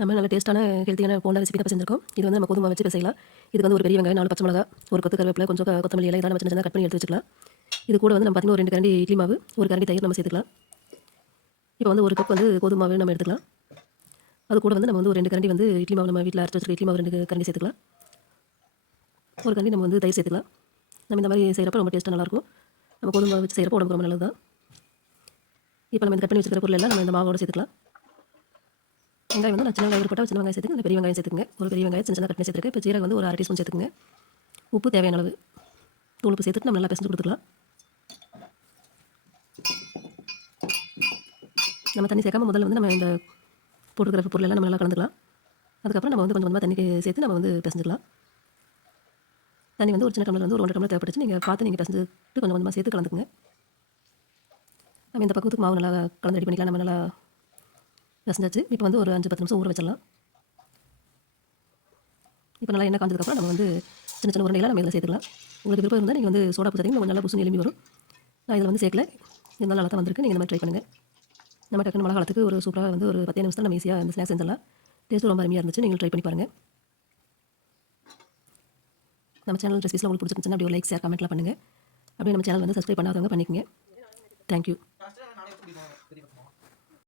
நம்ம நல்ல டேஸ்ட்டான ஹெல்த்தியான போண்டா ரெசிபி தான் செஞ்சிருக்கோம் இது வந்து நம்ம கோதுமை வச்சு செய்யலாம் இதுக்கு வந்து ஒரு பெரிய வெங்காயம் நாலு பச்சை மிளகா ஒரு கொத்து கருவேப்பிலை கொஞ்சம் கொத்தமல்லி எல்லாம் இதெல்லாம் சின்ன சின்ன கட் பண்ணி எடுத்து வச்சுக்கலாம். இது கூட வந்து நம்ம பார்த்தீங்கன்னா ஒரு ரெண்டு கரண்டி இட்லி மாவு ஒரு கரண்டி தயிர் நம்ம சேர்த்துக்கலாம். இப்போ வந்து ஒரு கப் வந்து கோதுமை மாவு நம்ம எடுத்துக்கலாம். அது கூட வந்து நம்ம வந்து ஒரு ரெண்டு கரண்டி வந்து இட்லி மாவு நம்ம வீட்டில் அரைச்சி வச்சுருக்க இட்லி மாவு ரெண்டு கரண்டி சேர்த்துக்கலாம். ஒரு கரண்டி நம்ம வந்து தயிர் சேர்த்துக்கலாம். நம்ம இந்த மாதிரி செய்கிறப்ப ரொம்ப டேஸ்ட்டாக நல்லாயிருக்கும். நம்ம கோதுமை வச்சு செய்கிறப்ப உடம்புக்கு ரொம்ப நல்லது தான் இப்போ நம்ம இந்த கட் பண்ணி வச்சிருக்கிற பொருள் எல்லாம் நம்ம இந்த மாவோட சேர்த்துக்கலாம். வெங்காயம் வந்து நான் சின்ன வெங்காயம் விருப்பப்பட்டா சின்ன வெங்காயம் சேர்த்துங்க பெரிய வெங்காயம் சேர்த்துங்க ஒரு பெரிய வெங்காயம் சின்ன சின்ன கட் சேர்த்துருக்கு. இப்போ சீரகம் வந்து ஒரு அரை டீஸ்பூன் சேர்த்துக்குங்க. உப்பு தேவையான அளவு. உப்பு சேர்த்துட்டு நம்ம நல்லா பிசைஞ்சு கொடுத்துக்கலாம். நம்ம தண்ணி சேர்க்காம முதல்ல வந்து நம்ம இந்த போட்டுக்கிற பொருள் எல்லாம் நம்ம நல்லா கலந்துக்கலாம். அதுக்கப்புறம் நம்ம வந்து கொஞ்சம் கொஞ்சமாக தண்ணி சேர்த்து நம்ம வந்து பிசைஞ்சிக்கலாம். தண்ணி வந்து ஒரு சின்ன டம்ளர் வந்து ஒரு ஒன்றரை டம்ளர் தேவைப்பட்டுச்சு. நீங்கள் பார்த்து நீங்கள் பிசைஞ்சிட்டு கொஞ்சம் கொஞ்சமாக சேர்த்து கலந்துக்குங்க. நம்ம இந்த பக்கத்துக்கு மாவு நல்லா கலந்து ரெடி பண்ணிக்கலாம். நம்ம நல்லா பிசைஞ்சாச்சு இப்போ வந்து ஒரு அஞ்சு பத்து நிமிஷம் ஊற வச்சிடலாம். இப்போ நல்லா எண்ணெய் காஞ்சதுக்கப்புறம் நம்ம வந்து சின்ன சின்ன உருண்டைகளை நம்ம இதில் சேர்த்துக்கலாம். உங்களுக்கு விருப்பம் இருந்தால் நீங்கள் வந்து சோடா பூசாதீங்க கொஞ்சம் நல்லா புசு எலும்பி வரும். நான் இதில் வந்து சேர்க்கல. இருந்தாலும் நல்லா தான் வந்திருக்கு. நீங்கள் இந்த மாதிரி ட்ரை பண்ணுங்கள் நம்ம டக்குனு மழை காலத்துக்கு ஒரு சூப்பராக வந்து ஒரு பத்தே நிமிஷம் நம்ம ஈஸியாக அந்த ஸ்நாக்ஸ் செஞ்சிடலாம். டேஸ்ட்டும் ரொம்ப அருமையாக இருந்துச்சு. நீங்கள் ட்ரை பண்ணி பாருங்கள் நம்ம சேனல் ரெசிபிஸ்லாம் உங்களுக்கு பிடிச்சிருந்துச்சுன்னா அப்படியே லைக் ஷேர் கமெண்ட்லாம் பண்ணுங்கள் அப்படியே நம்ம சேனல் வந்து சப்ஸ்கிரைப் பண்ணாதவங்க பண்ணிக்கோங்க. தேங்க்யூ